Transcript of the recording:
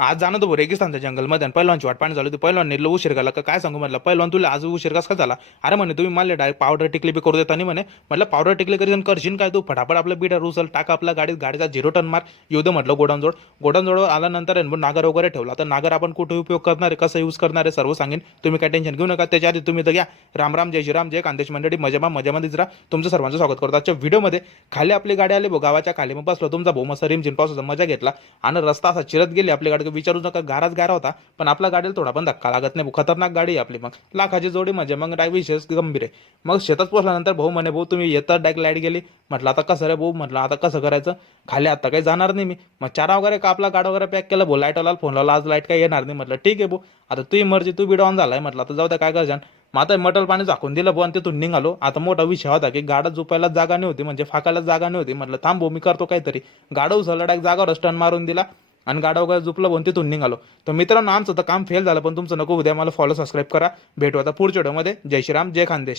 आज जाणं होतं रेगिस्तानच्या जंगलमध्ये आणि पहिलवानची वाट पाणी झाली होती. पहिलवान नेलं उशीर झाला का काय सांगू म्हटलं, पहिलवान तुला आज उशीर कसा झाला? अरे म्हणे तुम्ही मला डायरेक्ट पावडर टिकली बी करू देता नाही म्हणे. म्हटलं पावडर टिकली करी करशील काय तू? फटाफट आपलं बिडर उचल टाक आपल्या गाडीत, गाडीचा 0 टन मार येऊ दे म्हटलं गोडाऊनजवळ. गोडाऊनजवळ आल्यानंतर आहे ना नागर वगैरे ठेवला तर नागर आपण कुठे उपयोग करणार आहे, कसं यूज करणार आहे सर्व सांगेन. तुम्ही काय टेन्शन घेऊ नका. त्याच्या आधी तुम्ही तर घ्या. राम राम, जय श्रीराम, जय खानदेश मंडळी, मजामध्येच राहा. तुमचं सर्वांचं स्वागत करतो आजच्या व्हिडिओमध्ये. खाली आपली गाडी आली भाऊ, गावाच्या खाली मग बसलो. तुमचा भाऊ मस्त रिमझिम पावसाचा मजा घेतला आणि रस्ता असा चिरत गेली आपली गाडी, विचारू नका, गाराच गारा होता. पण आपल्या गाडीला थोडा पण धक्का लागत नाही. खतरनाक गाडी आहे आपली. मग लाखाची जोडी म्हणजे मग डाय विशेष गंभीर आहे. मग शेतात पोहोचल्यानंतर भाऊ म्हणे, भाऊ तुम्ही येतात डायरेक्ट लाईट गेली. म्हटलं आता कसं रे भाऊ, म्हटलं आता कसं करायचं, खाली आता काही जाणार नाही मी. मग चारा वगैरे कापला, गाड वगैरे पॅक केलं भाऊ, लाईटवाला फोन लावला, आज लाईट काही येणार नाही. म्हटलं ठीक आहे भाऊ, आता तुझी मर्जी, तू बीड ऑन झालाय. म्हटलं आता जाऊ द्या काय करशान. मग आता मटल पाणी झाकून दिलं भाऊ आणि तिथून निघालो. आता मोठा विषय होता की गाडा झोपायला जागा नाही होती, म्हणजे फाकायला जागा नाही होती. म्हटलं थांब भाऊ मी करतो काहीतरी. गाडा उचलला डायरेक्ट जागावर स्टन मारून दिला आणि गाडा वगैरे झोपलं भाऊ, तिथून निघालो. तर मित्रांनो आमचं तर काम फेल झालं, पण तुमचं नको उद्या. मला फॉलो सबस्क्राईब करा. भेटू आता पुढच्या व्हिडिओमध्ये. जय श्रीराम, जय खानदेश.